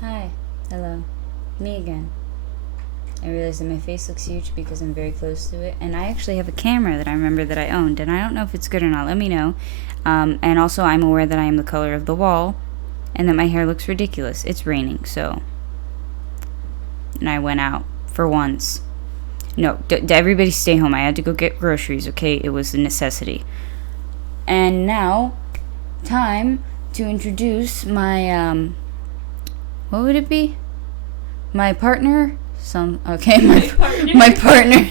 Hi. Hello. Me again. I realize that my face looks huge because I'm very close to it. And I actually have a camera that I remember that I owned. And I don't know if it's good or not. Let me know. And also, I'm aware that I am the color of the wall. And that my hair looks ridiculous. It's raining, so. And I went out for once. No, everybody stay home. I had to go get groceries, okay? It was a necessity. And now, time to introduce my, what would it be? My partner? My partner.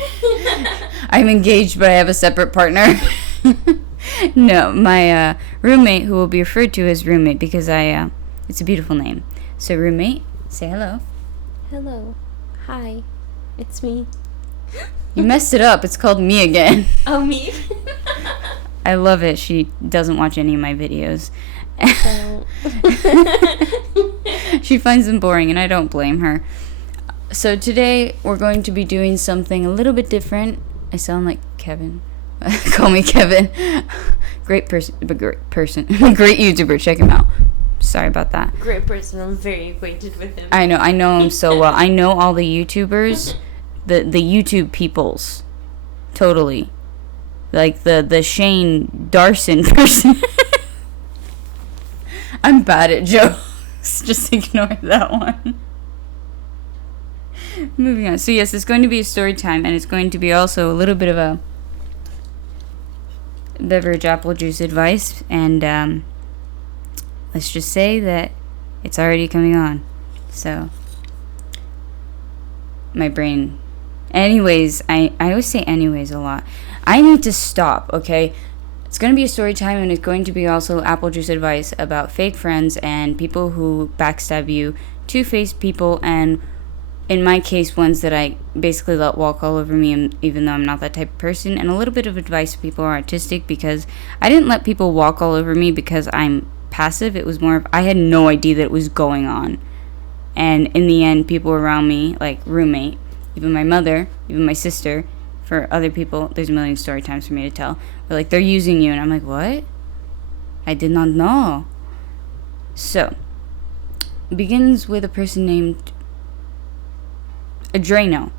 I'm engaged, but I have a separate partner. No, my roommate, who will be referred to as roommate because it's a beautiful name. So, roommate, say hello. Hello. Hi. It's me. You messed it up. It's called me again. Oh, me? I love it. She doesn't watch any of my videos. She finds them boring, and I don't blame her. So today, we're going to be doing something a little bit different. I sound like Kevin. Call me Kevin. Great person. Great YouTuber. Check him out. Sorry about that. Great person. I'm very acquainted with him. I know him so well. I know all the YouTubers. The YouTube peoples. Totally. Like the Shane Darson person. I'm bad at jokes. Just ignore that one. Moving on. So yes, it's going to be a story time, and it's going to be also a little bit of a beverage apple juice advice, and let's just say that it's already coming on. So my brain. Anyways, I always say anyways a lot. I need to stop, okay? It's going to be a story time, and it's going to be also apple juice advice about fake friends and people who backstab you, two-faced people, and in my case, ones that I basically let walk all over me, even though I'm not that type of person, and a little bit of advice for people who are autistic, because I didn't let people walk all over me because I'm passive. It was more of I had no idea that it was going on. And in the end, people around me, like roommate, even my mother, even my sister, for other people, there's a million story times for me to tell, but like, they're using you, and I'm like, what? I did not know. So, it begins with a person named Drano.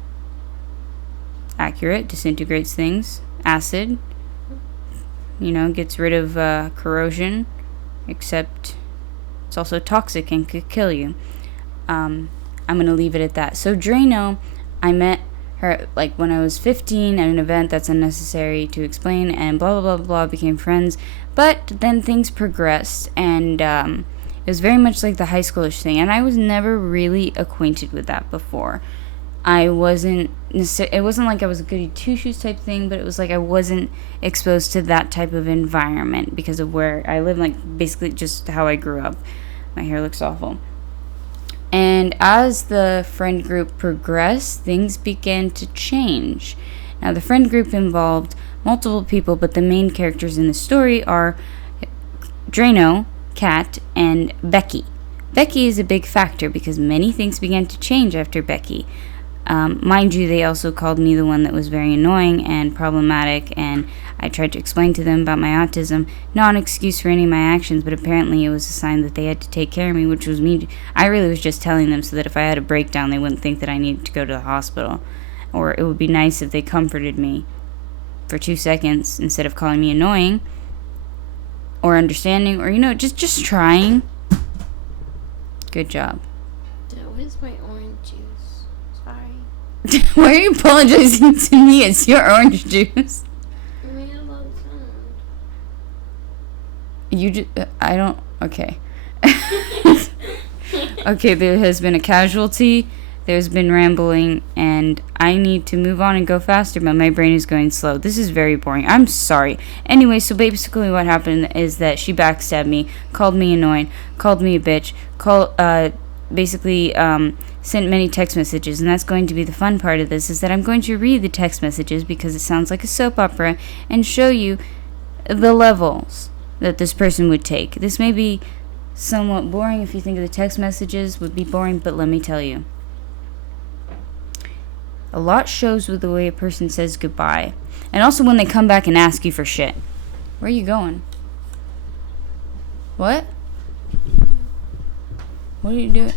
Accurate, disintegrates things. Acid, gets rid of corrosion, except it's also toxic and could kill you. I'm going to leave it at that. So, Drano, I met her like when I was 15 at an event that's unnecessary to explain, and blah blah blah blah, became friends. But then things progressed, and it was very much like the high schoolish thing, and I was never really acquainted with that before. It wasn't like I was a goody two shoes type thing, but it was like I wasn't exposed to that type of environment because of where I live, like basically just how I grew up. My hair looks awful. And as the friend group progressed, things began to change. Now, the friend group involved multiple people, but the main characters in the story are Drano, Kat, and Becky. Becky is a big factor because many things began to change after Becky. Mind you, they also called me the one that was very annoying and problematic, and I tried to explain to them about my autism. Not an excuse for any of my actions, but apparently it was a sign that they had to take care of me, which was me. I really was just telling them so that if I had a breakdown, they wouldn't think that I needed to go to the hospital. Or it would be nice if they comforted me for 2 seconds instead of calling me annoying or understanding or, just trying. Good job. That was my orange juice. Why are you apologizing to me? It's your orange juice. It made a lot of sound. I don't, okay. Okay, there has been a casualty, there's been rambling, and I need to move on and go faster, but my brain is going slow. This is very boring. I'm sorry. Anyway, so basically what happened is that she backstabbed me, called me annoying, called me a bitch, sent many text messages, and that's going to be the fun part of this, is that I'm going to read the text messages because it sounds like a soap opera and show you the levels that this person would take. This may be somewhat boring if you think of the text messages would be boring, but let me tell you. A lot shows with the way a person says goodbye, and also when they come back and ask you for shit. Where are you going? What? What are you doing?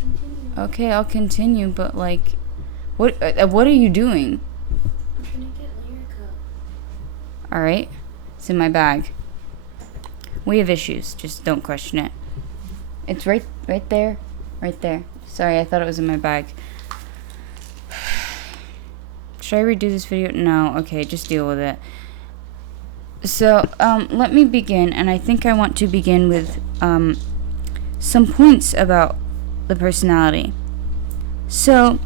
Okay, I'll continue, but like, what are you doing? I'm trying to get Lyrica. All right, it's in my bag. We have issues. Just don't question it. It's right there, right there. Sorry, I thought it was in my bag. Should I redo this video? No. Okay, just deal with it. So, let me begin, and I think I want to begin with some points about the personality. So,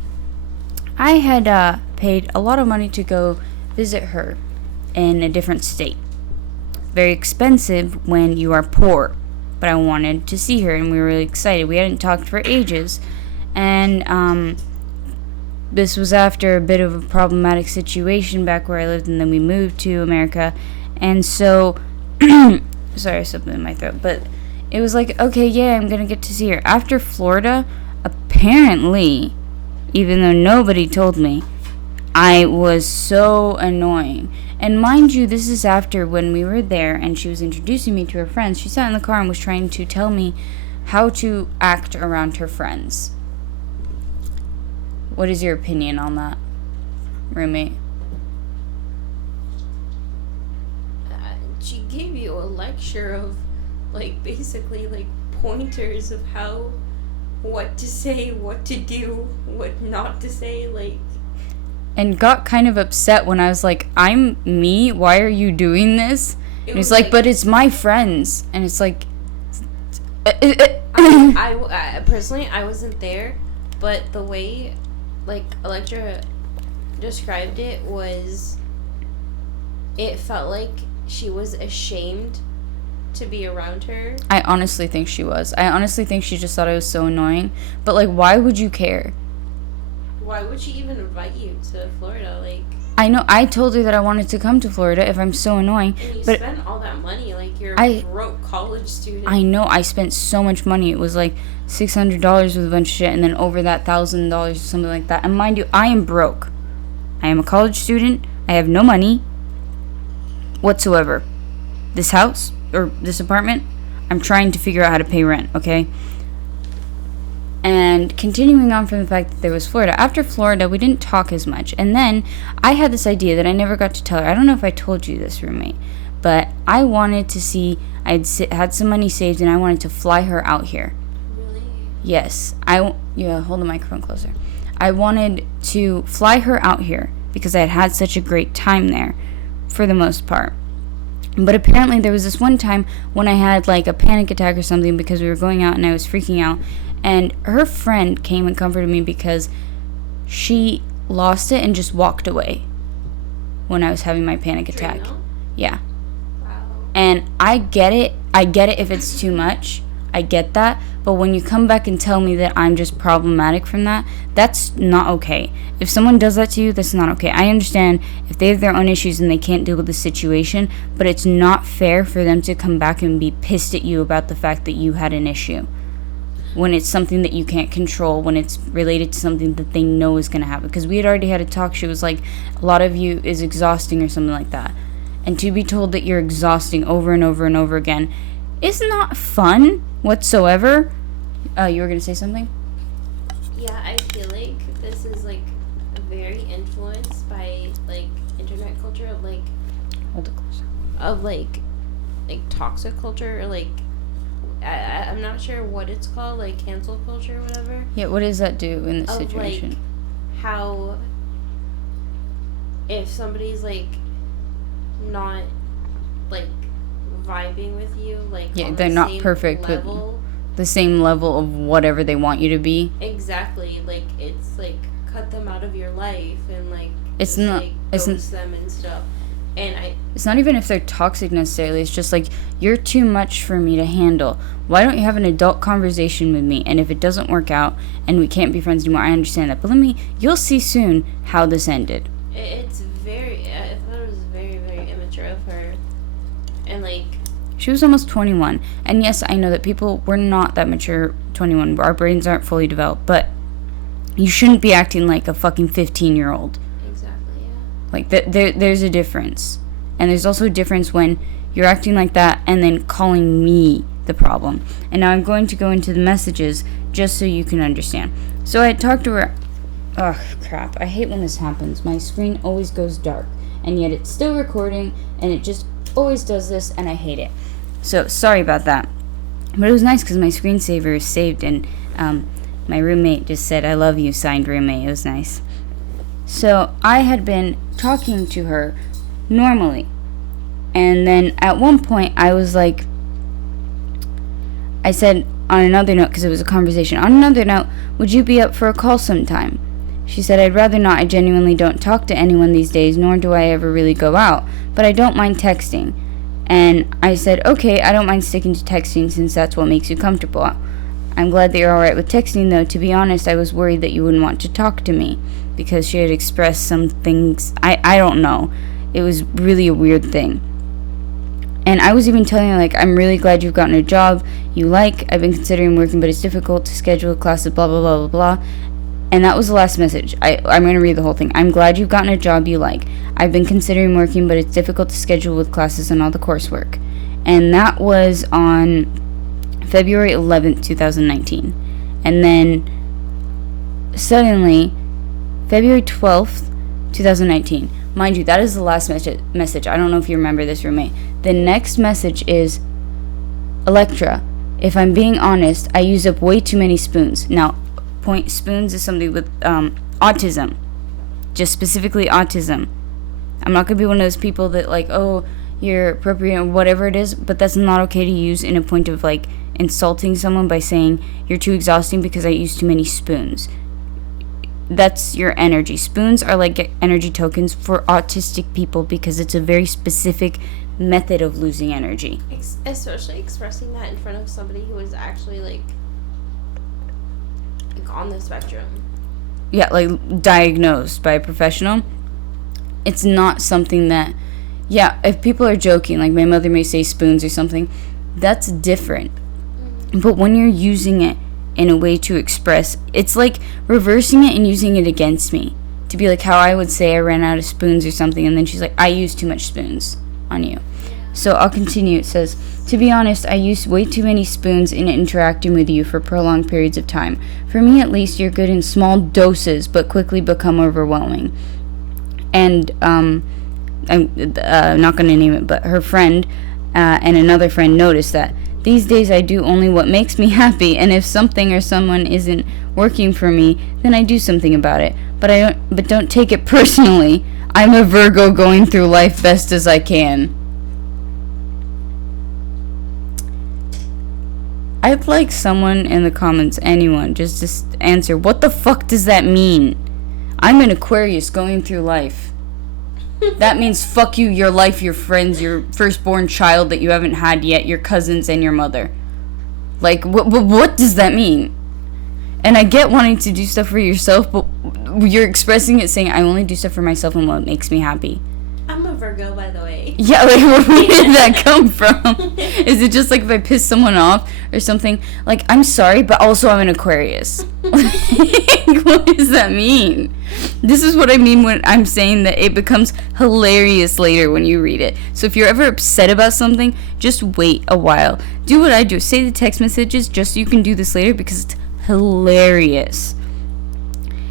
I had paid a lot of money to go visit her in a different state. Very expensive when you are poor, but I wanted to see her, and we were really excited. We hadn't talked for ages, and this was after a bit of a problematic situation back where I lived, and then we moved to America, and so, sorry, something in my throat, but it was like, okay, yeah, I'm gonna get to see her. After Florida, apparently, even though nobody told me, I was so annoying. And mind you, this is after when we were there and she was introducing me to her friends. She sat in the car and was trying to tell me how to act around her friends. What is your opinion on that, roommate? She gave you a lecture of, like, basically, like, pointers of how, what to say, what to do, what not to say, like. And got kind of upset when I was like, I'm me, why are you doing this? And he's like, but it's my friends. And it's like, I personally, I wasn't there, but the way, like, Electra described it was, it felt like she was ashamed to be around her. I honestly think she was. I honestly think she just thought I was so annoying. But, like, why would you care? Why would she even invite you to Florida? Like, I know. I told her that I wanted to come to Florida if I'm so annoying. And you but spent all that money. Like, you're a broke college student. I know. I spent so much money. It was like $600 with a bunch of shit, and then over that $1,000 or something like that. And mind you, I am broke. I am a college student. I have no money whatsoever. This house or this apartment, I'm trying to figure out how to pay rent, okay? And continuing on from the fact that there was Florida. After Florida, we didn't talk as much. And then I had this idea that I never got to tell her. I don't know if I told you this, roommate. But I wanted to see, had some money saved, and I wanted to fly her out here. Really? Yes. Yeah, hold the microphone closer. I wanted to fly her out here because I had had such a great time there for the most part. But apparently there was this one time when I had like a panic attack or something because we were going out and I was freaking out. And her friend came and comforted me because she lost it and just walked away when I was having my panic attack. Yeah. Wow. And I get it. I get it if it's too much. I get that. But when you come back and tell me that I'm just problematic from that, that's not okay. If someone does that to you, that's not okay. I understand if they have their own issues and they can't deal with the situation, but it's not fair for them to come back and be pissed at you about the fact that you had an issue. When it's something that you can't control, when it's related to something that they know is going to happen. Because we had already had a talk. She was like, a lot of you is exhausting or something like that. And to be told that you're exhausting over and over and over again is not fun whatsoever. You were going to say something? Yeah, I feel like this is, like, very influenced by, like, internet culture of, like... Hold it closer. Of, like toxic culture or, like... I'm not sure what it's called, like cancel culture or whatever. Yeah, what does that do in this of, situation? Like, how if somebody's like not like vibing with you, like yeah, on they're the not same perfect, level, but the same level of whatever they want you to be. Exactly, like it's like cut them out of your life and like it's just, not like, it's ghost them and stuff. And it's not even if they're toxic necessarily. It's just like, you're too much for me to handle. Why don't you have an adult conversation with me? And if it doesn't work out and we can't be friends anymore, I understand that. But you'll see soon how this ended. It's very, I thought it was very, very immature of her. And like... She was almost 21. And yes, I know that people were not that mature 21. Our brains aren't fully developed. But you shouldn't be acting like a fucking 15-year-old. Like, there's a difference. And there's also a difference when you're acting like that and then calling me the problem. And now I'm going to go into the messages just so you can understand. So I talked to her. Oh, crap. I hate when this happens. My screen always goes dark, and yet it's still recording, and it just always does this, and I hate it. So, sorry about that. But it was nice because my screensaver is saved, and my roommate just said, "I love you," signed roommate. It was nice. So, I had been talking to her normally. And then at one point, I was like, I said on another note, because it was a conversation, on another note, "Would you be up for a call sometime?" She said, "I'd rather not. I genuinely don't talk to anyone these days, nor do I ever really go out. But I don't mind texting." And I said, "Okay, I don't mind sticking to texting since that's what makes you comfortable. I'm glad that you're alright with texting, though. To be honest, I was worried that you wouldn't want to talk to me." Because she had expressed some things. I don't know. It was really a weird thing. And I was even telling her, like, "I'm really glad you've gotten a job you like. I've been considering working, but it's difficult to schedule classes, blah, blah, blah, blah, blah." And that was the last message. I'm going to read the whole thing. "I'm glad you've gotten a job you like. I've been considering working, but it's difficult to schedule with classes and all the coursework." And that was on February 11th, 2019. And then suddenly, February 12th, 2019. Mind you, that is the last message. I don't know if you remember this, roommate. The next message is, "Electra, if I'm being honest, I use up way too many spoons." Now, spoons is somebody with autism. Just specifically autism. I'm not going to be one of those people that, like, "Oh, you're appropriate," or whatever it is, but that's not okay to use in a point of, like, insulting someone by saying, "You're too exhausting because I use too many spoons." That's your energy. Spoons are like energy tokens for autistic people because it's a very specific method of losing energy. Especially expressing that in front of somebody who is actually like on the spectrum. Yeah, like diagnosed by a professional. It's not something that, yeah, if people are joking, like my mother may say spoons or something, that's different. But when you're using it in a way to express, it's like reversing it and using it against me. To be like how I would say I ran out of spoons or something, and then she's like, "I used too much spoons on you." So I'll continue. It says, "To be honest, I used way too many spoons in interacting with you for prolonged periods of time. For me, at least, you're good in small doses, but quickly become overwhelming." And I'm not going to name it, but her friend and another friend noticed that. "These days I do only what makes me happy, and if something or someone isn't working for me, then I do something about it. But don't take it personally. I'm a Virgo going through life best as I can." I'd like someone in the comments, anyone, just to answer, what the fuck does that mean? I'm an Aquarius going through life. That means fuck you, your life, your friends, your firstborn child that you haven't had yet, your cousins, and your mother. Like, what does that mean? And I get wanting to do stuff for yourself, but you're expressing it saying, "I only do stuff for myself and what makes me happy." I'm a Virgo, by the way. Yeah, like, where did that come from? Is it just like if I piss someone off or something? Like, "I'm sorry, but also I'm an Aquarius." Like, what does that mean? This is what I mean when I'm saying that it becomes hilarious later when you read it. So if you're ever upset about something, just wait a while. Do what I do. Say the text messages just so you can do this later because it's hilarious.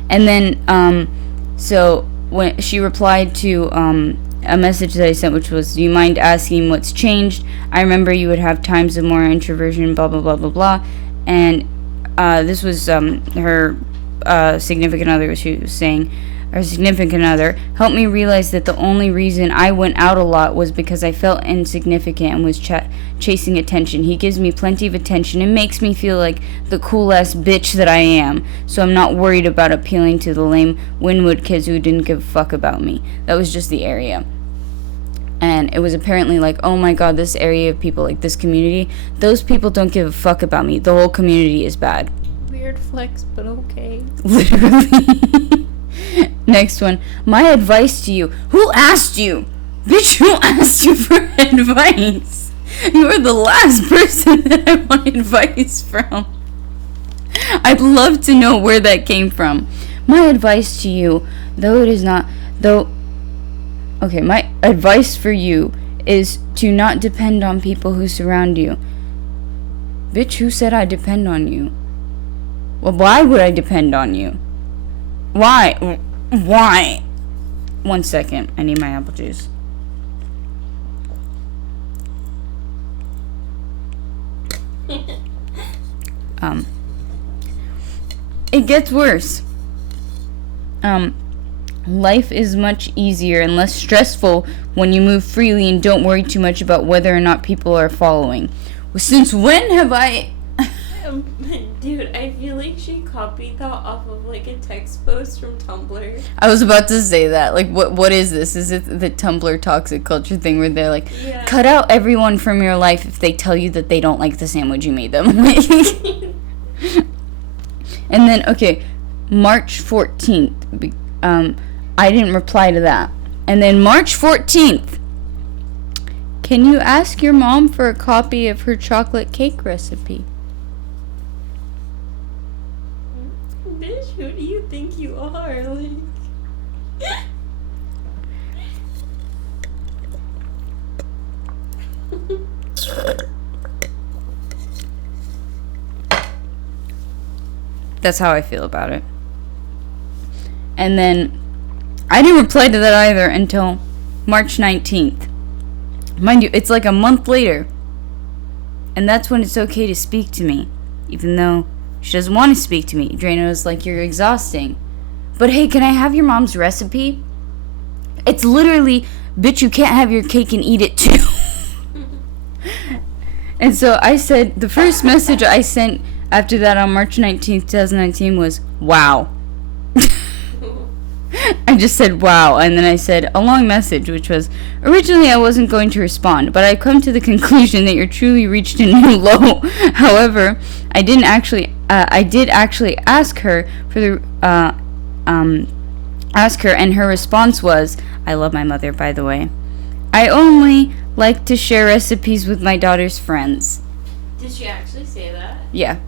And then, so when she replied to a message that I sent, which was, "Do you mind asking what's changed? I remember you would have times of more introversion, blah, blah, blah, blah, blah." And this was her significant other. She was saying, her significant other helped me realize that the only reason I went out a lot was because I felt insignificant and was chasing attention. He gives me plenty of attention and makes me feel like the cool-ass bitch that I am, so I'm not worried about appealing to the lame Wynwood kids who didn't give a fuck about me. That was just the area. And it was apparently like, oh my god, this area of people, like this community, those people don't give a fuck about me. The whole community is bad. Weird flex, but okay. Literally. Next one. "My advice to you." Who asked you? Bitch, who asked you for advice? You are the last person that I want advice from. I'd love to know where that came from. "My advice to you, okay, my advice for you is to not depend on people who surround you." Bitch, who said I depend on you? Well, why would I depend on you? Why? Why? 1 second. I need my apple juice. It gets worse. Life is much easier and less stressful when you move freely and don't worry too much about whether or not people are following. Well, since when have I... Dude, I feel like she copied that off of like a text post from Tumblr. I was about to say that. Like, what is this? Is it the Tumblr toxic culture thing where they're like, cut out everyone from your life if they tell you that they don't like the sandwich you made them? And then, okay, March 14th. I didn't reply to that. And then March 14th. Can you ask your mom for a copy of her chocolate cake recipe? Bitch, who do you think you are? Like... That's how I feel about it. And then I didn't reply to that either until March 19th. Mind you, it's like a month later. And that's when it's okay to speak to me. Even though she doesn't want to speak to me. Drano's like, you're exhausting. But hey, can I have your mom's recipe? It's literally, bitch, you can't have your cake and eat it too. And so I said, the first message I sent after that on March 19th, 2019 was, wow. I just said, wow. And then I said a long message, which was, originally I wasn't going to respond, but I come to the conclusion that you're truly reached a new low. However, I did actually ask her for the, ask her, and her response was, I love my mother, by the way. I only like to share recipes with my daughter's friends. Did she actually say that? Yeah.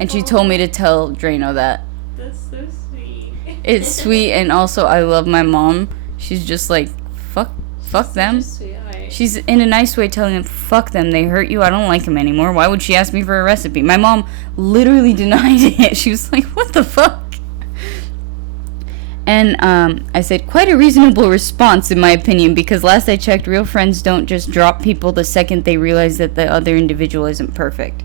And she told me to tell Drano that. That's so sweet. It's sweet, and also I love my mom. She's just like, fuck them. She's in a nice way telling them, fuck them, they hurt you, I don't like them anymore. Why would she ask me for a recipe? My mom literally denied it. She was like, what the fuck? And I said, quite a reasonable response in my opinion, because last I checked, real friends don't just drop people the second they realize that the other individual isn't perfect.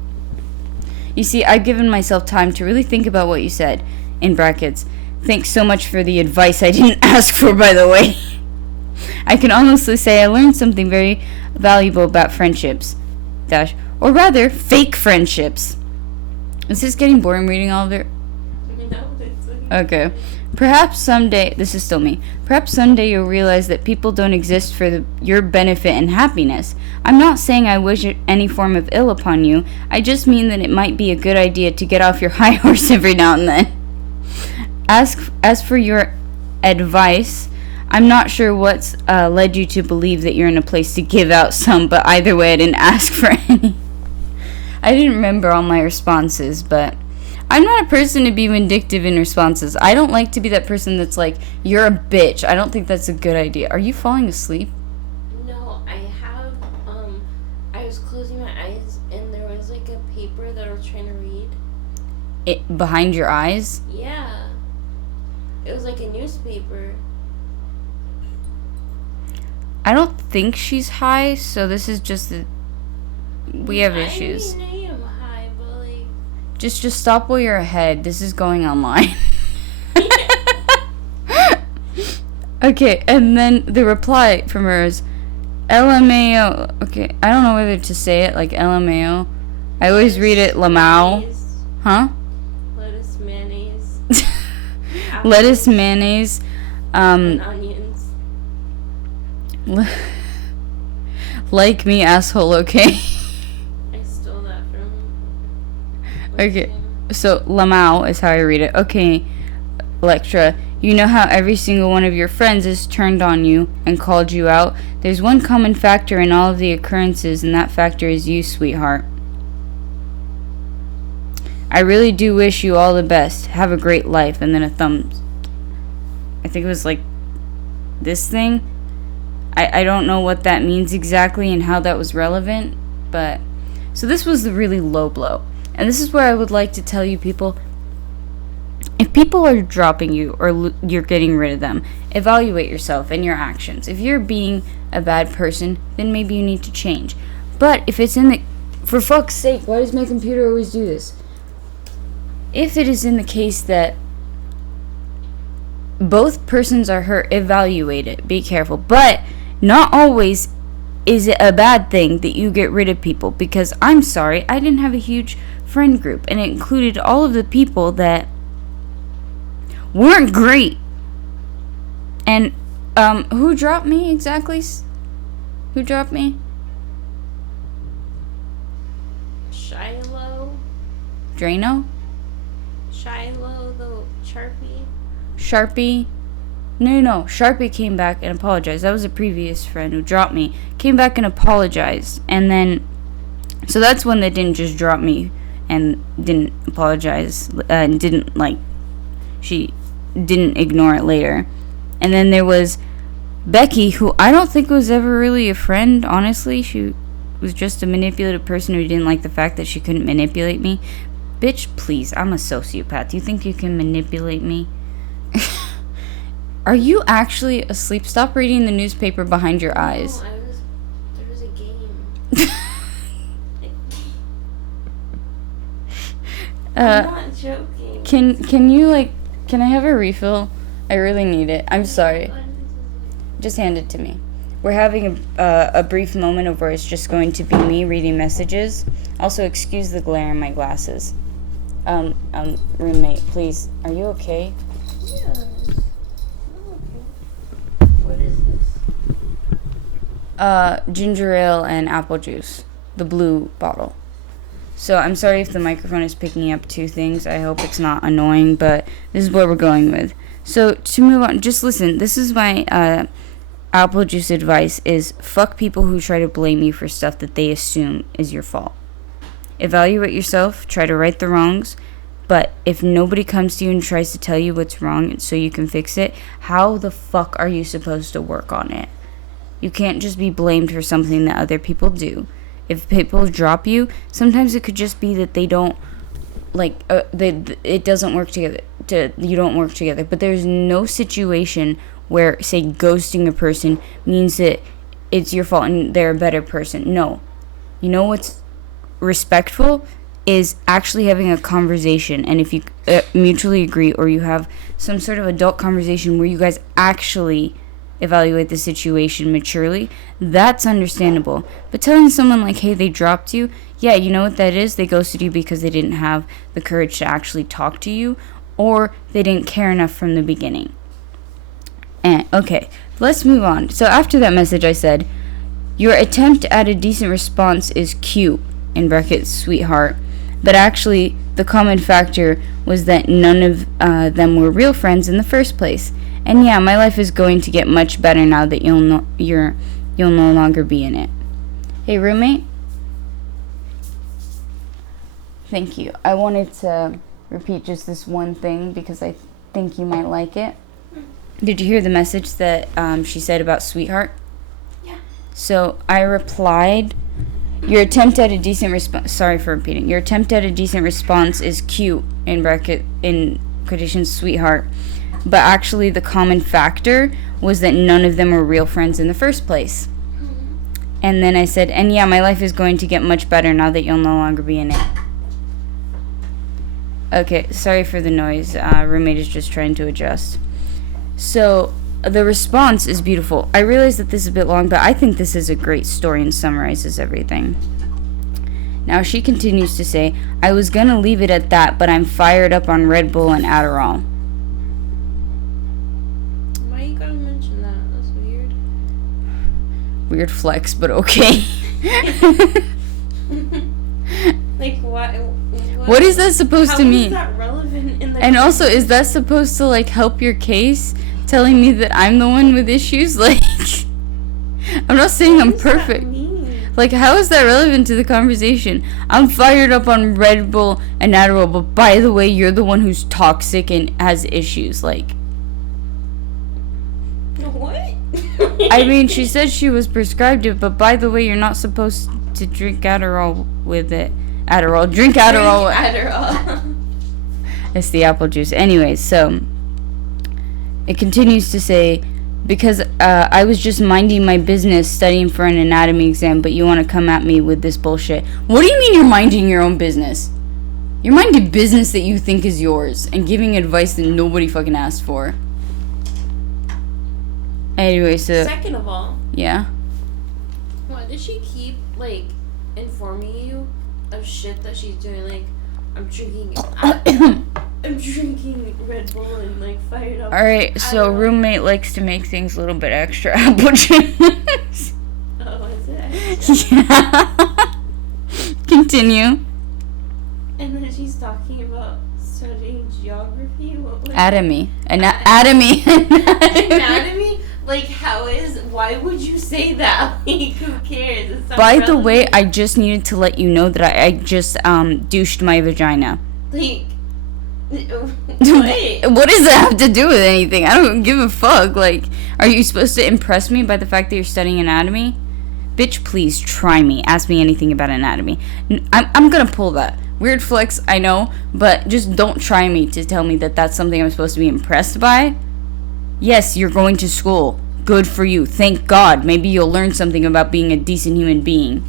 You see, I've given myself time to really think about what you said, in brackets. Thanks so much for the advice I didn't ask for, by the way. I can honestly say I learned something very valuable about friendships. Or rather, fake friendships. Is this getting boring reading all of it? No, it's okay. Okay. Perhaps someday, this is still me, perhaps someday you'll realize that people don't exist for your benefit and happiness. I'm not saying I wish any form of ill upon you, I just mean that it might be a good idea to get off your high horse every now and then. As for your advice, I'm not sure what's led you to believe that you're in a place to give out some, but either way I didn't ask for any. I didn't remember all my responses, but I'm not a person to be vindictive in responses. I don't like to be that person that's like, you're a bitch. I don't think that's a good idea. Are you falling asleep? No, I was closing my eyes and there was like a paper that I was trying to read. It behind your eyes? Yeah. It was like a newspaper. I don't think she's high, so this is just we have issues. I mean, I am high, but like... Just stop while you're ahead. This is going online. Okay, and then the reply from her is LMAO. Okay, I don't know whether to say it like LMAO. I always read it Lamau. Huh? Lettuce, mayonnaise. Lettuce, mayonnaise. And onions. Like me, asshole, okay? I stole that from... Okay, so Lamau is how I read it. Okay, Electra, you know how every single one of your friends has turned on you and called you out? There's one common factor in all of the occurrences, and that factor is you, sweetheart. I really do wish you all the best. Have a great life. And then a thumbs. I think it was like this thing. I don't know what that means exactly and how that was relevant, but... So this was the really low blow. And this is where I would like to tell you people, people are dropping you or you're getting rid of them, evaluate yourself and your actions. If you're being a bad person, then maybe you need to change. But if it's in the... For fuck's sake, why does my computer always do this? If it is in the case that both persons are hurt, evaluate it. Be careful. But not always is it a bad thing that you get rid of people, because I'm sorry, I didn't have a huge friend group, and it included all of the people that weren't great. And who dropped me exactly? Who dropped me? Shiloh. Drano? Shiloh, the Sharpie. Sharpie? No. Sharpie came back and apologized. That was a previous friend who dropped me. Came back and apologized. And then... So that's one that didn't just drop me and didn't apologize. And didn't, like... She didn't ignore it later. And then there was Becky, who I don't think was ever really a friend, honestly. She was just a manipulative person who didn't like the fact that she couldn't manipulate me. Bitch, please. I'm a sociopath. You think you can manipulate me? Are you actually asleep? Stop reading the newspaper behind your eyes. No, there was a game. I'm not joking. Can you, like, can I have a refill? I really need it. I'm sorry. Just hand it to me. We're having a brief moment of where it's just going to be me reading messages. Also, excuse the glare in my glasses. Roommate, please. Are you okay? Yeah. What is this? Ginger ale and apple juice. The blue bottle. So I'm sorry if the microphone is picking up two things. I hope it's not annoying, but this is what we're going with. So to move on, just listen. This is my apple juice advice is fuck people who try to blame you for stuff that they assume is your fault. Evaluate yourself, try to right the wrongs, but if nobody comes to you and tries to tell you what's wrong so you can fix it, how the fuck are you supposed to work on it? You can't just be blamed for something that other people do. If people drop you, sometimes it could just be that they don't, like, it doesn't work together. You don't work together. But there's no situation where, say, ghosting a person means that it's your fault and they're a better person. No. You know what's respectful is actually having a conversation, and if you mutually agree, or you have some sort of adult conversation where you guys actually evaluate the situation maturely, that's understandable. But telling someone like, hey, they dropped you, yeah, you know what that is? They ghosted you because they didn't have the courage to actually talk to you, or they didn't care enough from the beginning. And okay, let's move on. So after that message, I said, your attempt at a decent response is cute, in brackets, sweetheart, but actually the common factor was that none of them were real friends in the first place. And yeah, my life is going to get much better now that you'll no longer be in it. Hey, roommate. Thank you. I wanted to repeat just this one thing because I think you might like it. Did you hear the message that she said about sweetheart? Yeah. So I replied, your attempt at a decent response, sorry for repeating, your attempt at a decent response is cute, in bracket, in quotations, sweetheart. But actually the common factor was that none of them were real friends in the first place. And then I said, and yeah, my life is going to get much better now that you'll no longer be in it. Okay, sorry for the noise. Roommate is just trying to adjust. So the response is beautiful. I realize that this is a bit long, but I think this is a great story and summarizes everything. Now she continues to say, I was gonna leave it at that, but I'm fired up on Red Bull and Adderall. Why you gotta mention that? That's weird. Weird flex, but okay. Like, what is that supposed to mean? How is that relevant in the... And also, is that supposed to, like, help your case? Telling me that I'm the one with issues? Like, I'm not saying I'm perfect. What does that mean? Like, how is that relevant to the conversation? I'm fired up on Red Bull and Adderall, but by the way, you're the one who's toxic and has issues. Like, what? I mean, she said she was prescribed it, but by the way, you're not supposed to drink Adderall with it. Drink Adderall. Adderall. It's the apple juice. Anyways, so it continues to say, because I was just minding my business studying for an anatomy exam, but you want to come at me with this bullshit. What do you mean you're minding your own business? You're minding business that you think is yours and giving advice that nobody fucking asked for. Anyway, so... Second of all... Yeah? Why does she keep, like, informing you of shit that she's doing? Like, I'm drinking Red Bull and, like, fired up. Alright, so roommate likes to make things a little bit extra apple juice. Oh, is it extra? Yeah. Continue. And then she's talking about studying geography. What was Anatomy. Anatomy. Anatomy? Like, why would you say that? Like, who cares? It's not By the relevant. way, I just needed to let you know that I just douched my vagina. Like, what? What does that have to do with anything? I don't give a fuck. Like, are you supposed to impress me by the fact that you're studying anatomy? Bitch, please try me. Ask me anything about anatomy. I'm gonna pull that. Weird flex, I know, but just don't try me to tell me that that's something I'm supposed to be impressed by. Yes, you're going to school. Good for you. Thank God. Maybe you'll learn something about being a decent human being.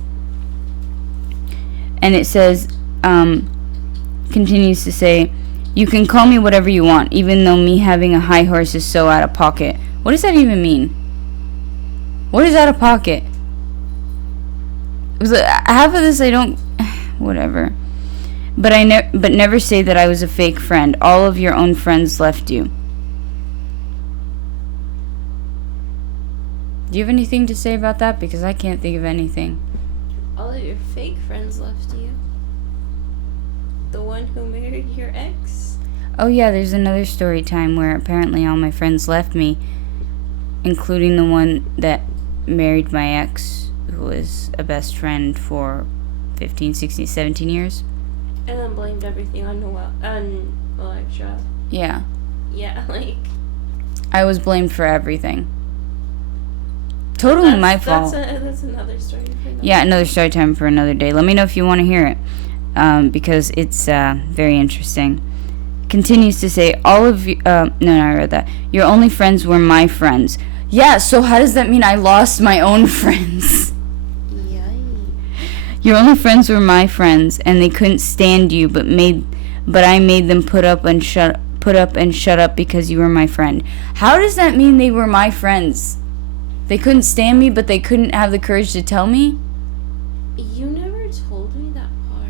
And it says, continues to say, you can call me whatever you want, even though me having a high horse is so out of pocket. What does that even mean? What is out of pocket? Half of this I don't... Whatever. But never say that I was a fake friend. All of your own friends left you. Do you have anything to say about that? Because I can't think of anything. All of your fake friends left you. The one who married your ex? Oh yeah, there's another story time where apparently all my friends left me, including the one that married my ex, who was a best friend for 15, 16, 17 years. And then blamed everything on Electra. Yeah. Yeah, like... I was blamed for everything. Totally my fault. That's another story for another Yeah, another story time for another day. Let me know if you want to hear it, because it's very interesting. Continues to say, all of you... no, I read that. Your only friends were my friends. Yeah, so how does that mean I lost my own friends? Your only friends were my friends, and they couldn't stand you, but I made them put up and shut up because you were my friend. How does that mean they were my friends? They couldn't stand me, but they couldn't have the courage to tell me? You never told me that part.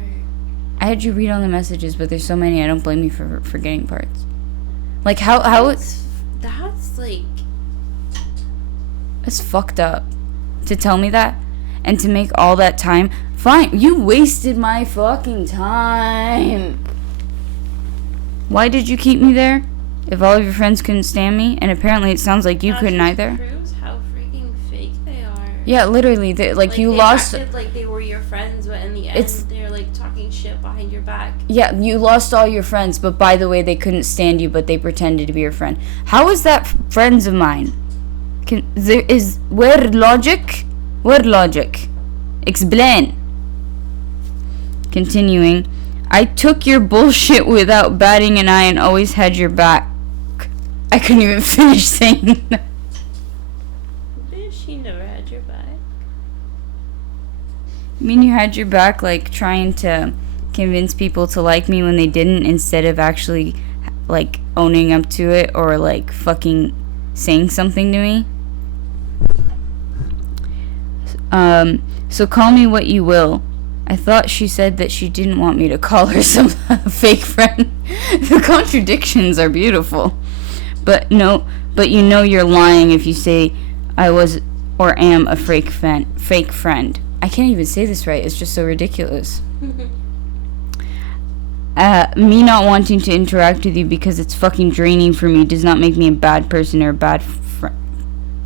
I had you read all the messages, but there's so many, I don't blame you for forgetting parts. Like, how That's like... It's fucked up. To tell me that, and to make all that time... Fine, you wasted my fucking time. Why did you keep me there? If all of your friends couldn't stand me, and apparently it sounds like you couldn't either. Proves how freaking fake they are. Yeah, literally, you they lost. Acted like they were your friends, but in the end, they're like talking shit behind your back. Yeah, you lost all your friends, but by the way, they couldn't stand you, but they pretended to be your friend. How is that friends of mine? Where logic? Where logic? Explain. Continuing, I took your bullshit without batting an eye and always had your back. I couldn't even finish saying that. She never had your back. I mean, you had your back, like, trying to convince people to like me when they didn't, instead of actually, like, owning up to it or, like, fucking saying something to me. So call me what you will. I thought she said that she didn't want me to call her some fake friend. The contradictions are beautiful. But you know you're lying if you say I was or am a fake friend. I can't even say this right. It's just so ridiculous. Me not wanting to interact with you because it's fucking draining for me does not make me a bad person or a bad friend.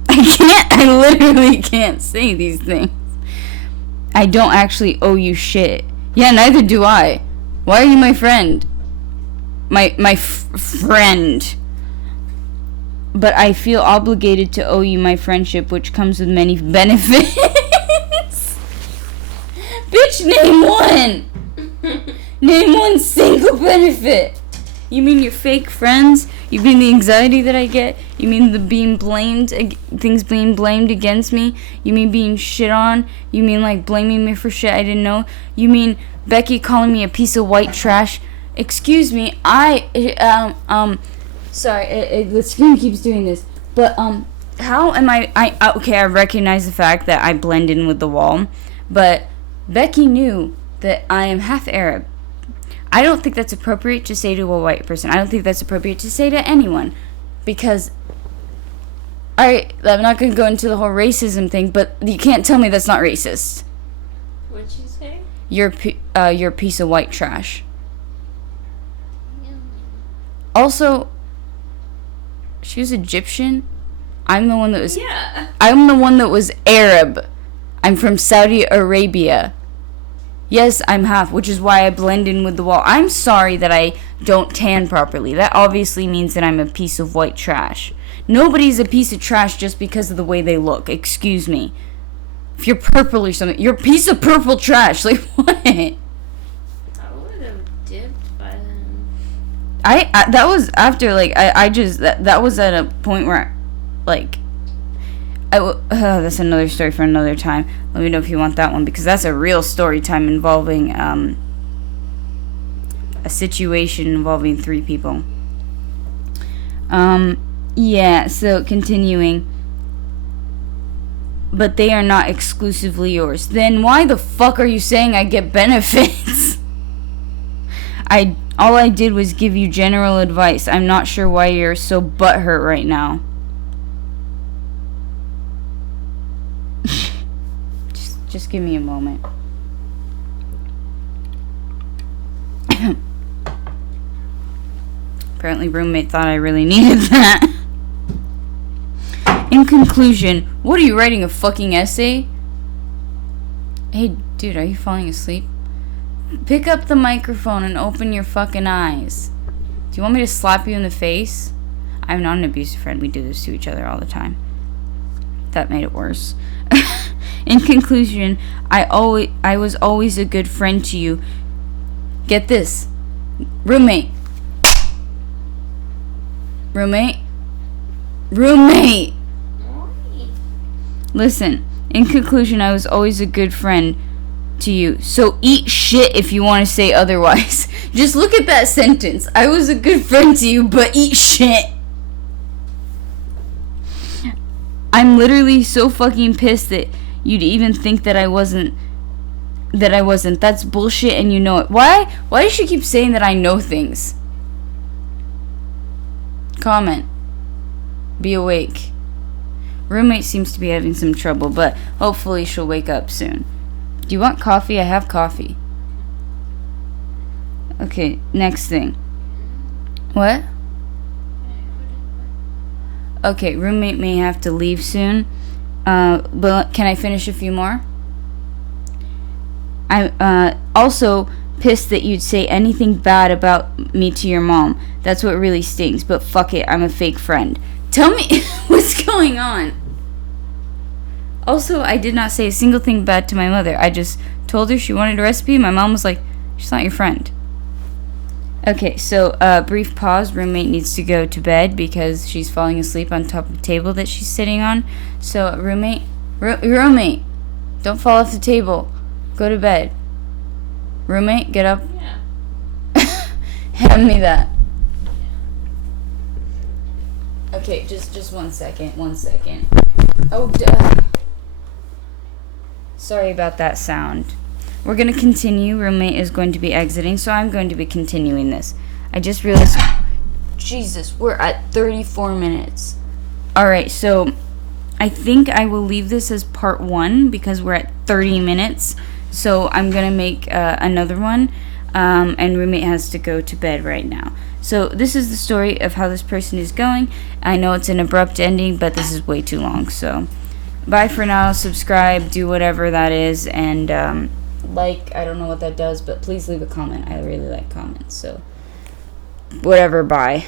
I literally can't say these things. I don't actually owe you shit. Yeah, neither do I. Why are you my friend? My friend. But I feel obligated to owe you my friendship, which comes with many benefits. Bitch, name one! Name one single benefit. You mean your fake friends? You mean the anxiety that I get? You mean the being blamed, things being blamed against me? You mean being shit on? You mean like blaming me for shit I didn't know? You mean Becky calling me a piece of white trash? Excuse me, sorry, the screen keeps doing this, but how am okay, I recognize the fact that I blend in with the wall, but Becky knew that I am half Arab. I don't think that's appropriate to say to a white person. I don't think that's appropriate to say to anyone, because I'm not going to go into the whole racism thing, but you can't tell me that's not racist. What'd you say? You're a piece of white trash. Also, she was Egyptian. I'm the one that was. Yeah. I'm the one that was Arab. I'm from Saudi Arabia. Yes, I'm half, which is why I blend in with the wall. I'm sorry that I don't tan properly. That obviously means that I'm a piece of white trash. Nobody's a piece of trash just because of the way they look. Excuse me. If you're purple or something, you're a piece of purple trash. Like, what? I would have dipped by then. I that was after, like, I just, that was at a point where, like, that's another story for another time. Let me know if you want that one, because that's a real story time involving a situation involving 3 people. Yeah, so continuing. But they are not exclusively yours. Then why the fuck are you saying I get benefits? All I did was give you general advice. I'm not sure why you're so butthurt right now. Just give me a moment. Apparently roommate thought I really needed that. In conclusion, what are you writing, a fucking essay? Hey, dude, are you falling asleep? Pick up the microphone and open your fucking eyes. Do you want me to slap you in the face? I'm not an abusive friend. We do this to each other all the time. That made it worse. In conclusion, I was always a good friend to you. Get this. Roommate. Listen, in conclusion, I was always a good friend to you. So eat shit if you want to say otherwise. Just look at that sentence. I was a good friend to you, but eat shit. I'm literally so fucking pissed that you'd even think that I wasn't. That's bullshit and you know it. Why does she keep saying that I know things? Comment. Be awake. Roommate seems to be having some trouble, but hopefully she'll wake up soon. Do you want coffee? I have coffee. Okay, next thing. What? Okay, roommate may have to leave soon. But can I finish a few more? I'm also pissed that you'd say anything bad about me to your mom. That's what really stings. But fuck it, I'm a fake friend. Tell me what's going on. Also, I did not say a single thing bad to my mother. I just told her she wanted a recipe. My mom was like, she's not your friend. Okay, so brief pause. Roommate needs to go to bed because she's falling asleep on top of the table that she's sitting on. So roommate, don't fall off the table. Go to bed. Roommate, get up. Yeah. Hand me that. Okay, just 1 second. Oh, duh. Sorry about that sound. We're going to continue. Roommate is going to be exiting, so I'm going to be continuing this. I just realized... Jesus, we're at 34 minutes. Alright, so I think I will leave this as part 1 because we're at 30 minutes. So I'm going to make another one, and roommate has to go to bed right now. So this is the story of how this person is going. I know it's an abrupt ending, but this is way too long. So bye for now. Subscribe, do whatever that is, and I don't know what that does, but please leave a comment. I really like comments. So whatever, bye.